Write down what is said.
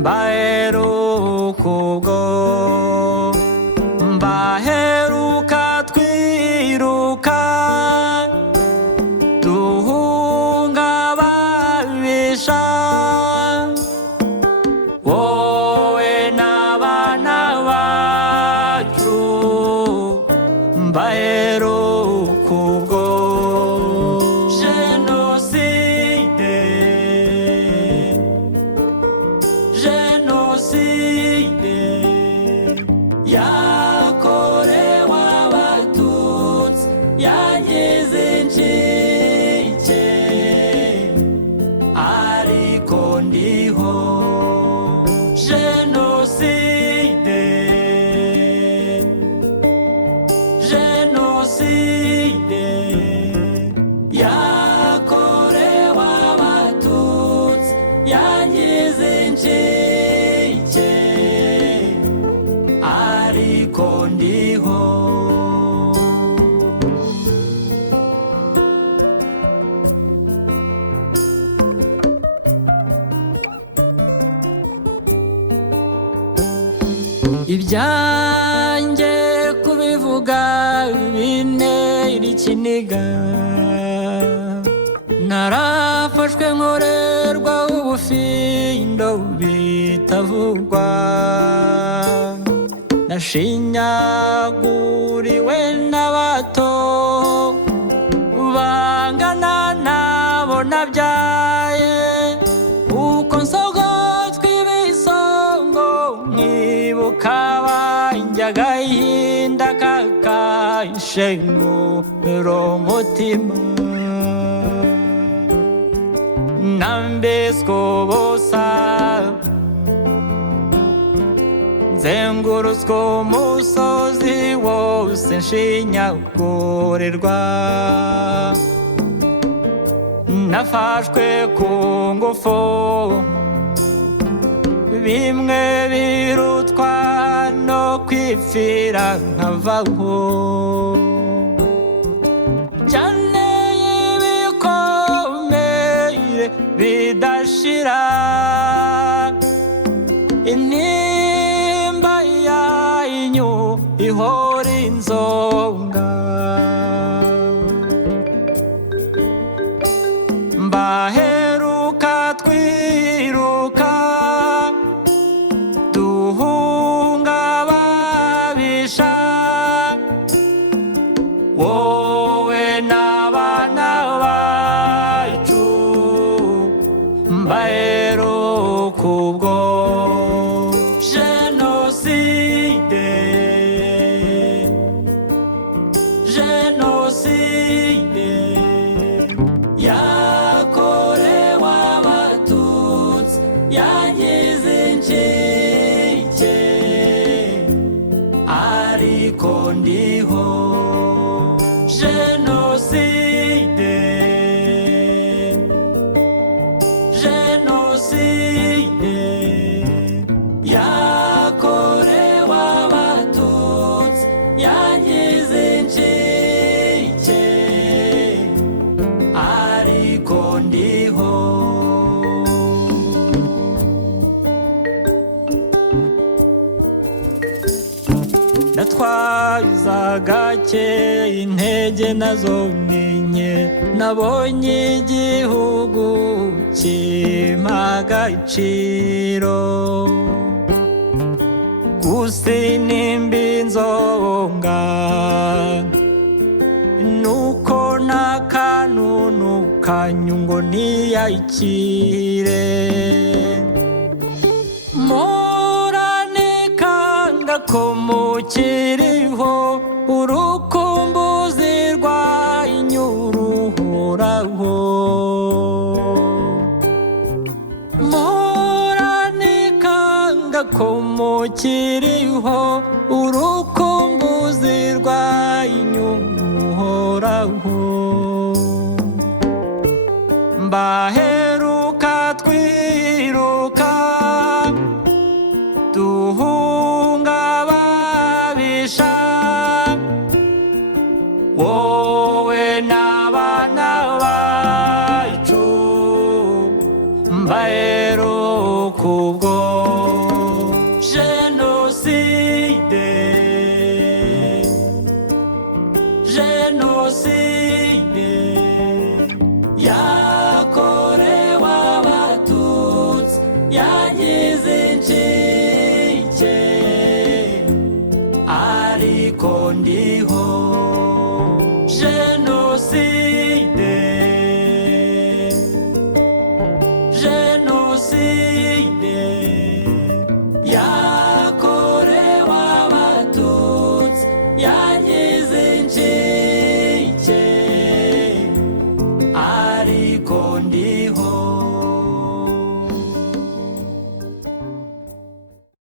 mbaheruka ubwo mbaheruka twiruka duhunga ababisha wowe n'abana bacu mbaheruka ubwo jenoside yakorewe abatutsi yagize incike ariko ndiho jenoside yakorewe abatutsi yagize incike ariko ndiho ibyanjye kubivuga bintera ikiniga narafashwe nkorerwa ubufindo bitavugwa nashinyaguriwe n'abato bangana nabo nabyaye uko nsogozwa ibisongo nkibuka banjye agahinda kakayishengura umutima nambitswe ubusa nzengurutswe umusozi wose nshinyagurirwa nafashwe ku ngufu bimwe birutwa no kwipfira nkavaho byanteye ibikomere bidashira intimba yanyu ihora inzonga mbaheruka twiruka duhunga ababisha wowe n'abana bacu mbaheruka ubwo jenoside yakorewe abatutsi yagize incike ariko ndiho jenoside yakorewe abatutsi yagize incike ariko ndiho natwaza gake intege nazo ninye nabonye igihugu kimpa agaciro gusinimba inzonga nuko n'akanunu kanyungo niyakire moranikanga ko mukiriho urukumbuzi rwanyuruhoraho moranikanga ko mukiriho urukumbuzi rwanyuruhoraho mbaheruka twiruka duhunga ababisha wowe n'abana bacu mbaheruka ubwo je